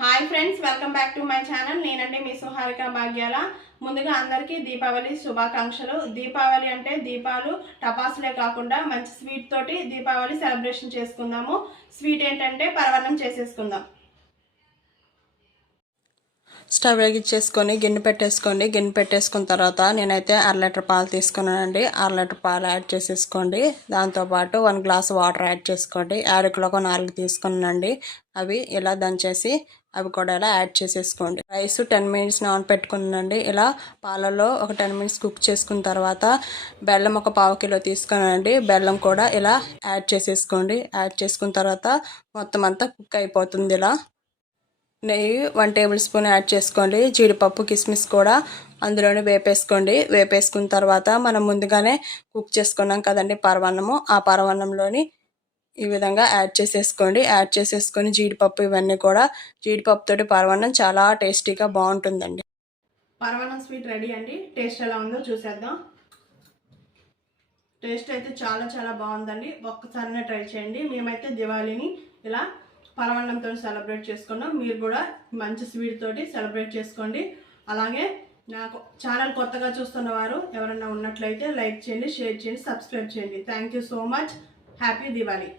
Hi friends welcome back to my channel. నేనండి మీ సుహారిక భాగ్యాల. ముందుగా అందరికీ దీపావళి శుభాకాంక్షలు. దీపావళి అంటే దీపాలు టపాసులే కాకుండా మంచి స్వీట్ తోటి దీపావళి సెలబ్రేషన్ చేసుకుందాము. స్వీట్ ఏంటంటే పరవన్నం చేసేసుకుందాం. స్టవ్ వెలిగించేసుకొని గిన్నె పెట్టేసుకోండి గిన్నె పెట్టేసుకున్న తర్వాత నేనైతే అర లీటర్ పాలు తీసుకున్నానండి. అర లీటర్ పాలు యాడ్ చేసేసుకోండి. దాంతోపాటు వన్ గ్లాస్ వాటర్ యాడ్ చేసుకోండి. యాలకులు ఒక నాలుగు తీసుకున్నానండి. అవి ఇలా దంచేసి అవి కూడా ఇలా యాడ్ చేసేసుకోండి. రైస్ టెన్ మినిట్స్ నానపెట్టుకున్నానండి ఇలా పాలలో ఒక టెన్ మినిట్స్ కుక్ చేసుకున్న తర్వాత బెల్లం ఒక పావు కిలో తీసుకున్నానండి. బెల్లం కూడా ఇలా యాడ్ చేసేసుకోండి. యాడ్ చేసుకున్న తర్వాత మొత్తం అంతా కుక్ అయిపోతుంది ఇలా. నెయ్యి వన్ టేబుల్ స్పూన్ యాడ్ చేసుకోండి. జీడిపప్పు కిస్మిస్ కూడా అందులోనే వేపేసుకోండి. వేపేసుకున్న తర్వాత మనం ముందుగానే కుక్ చేసుకున్నాం కదండి పరవన్నము ఆ పరవన్నంలోని ఈ విధంగా యాడ్ చేసేసుకోండి. యాడ్ చేసేసుకొని జీడిపప్పు ఇవన్నీ కూడా జీడిపప్పుతోటి పరవన్నం చాలా టేస్టీగా బాగుంటుందండి. పరవన్నం స్వీట్ రెడీ అండి. టేస్ట్ ఎలా ఉందో చూసేద్దాం. టేస్ట్ అయితే చాలా చాలా బాగుందండి. ఒక్కసారినే ట్రై చేయండి. మేమైతే దివాళీని ఇలా పరమాన్నంతో సెలబ్రేట్ చేసుకున్నాం. మీరు కూడా మంచి స్వీట్ తోటి సెలబ్రేట్ చేసుకోండి. అలాగే నాకు ఛానల్ కొత్తగా చూస్తున్న వారు ఎవరైనా ఉన్నట్లయితే లైక్ చేయండి షేర్ చేయండి సబ్స్క్రైబ్ చేయండి. Thank you so much. Happy Diwali.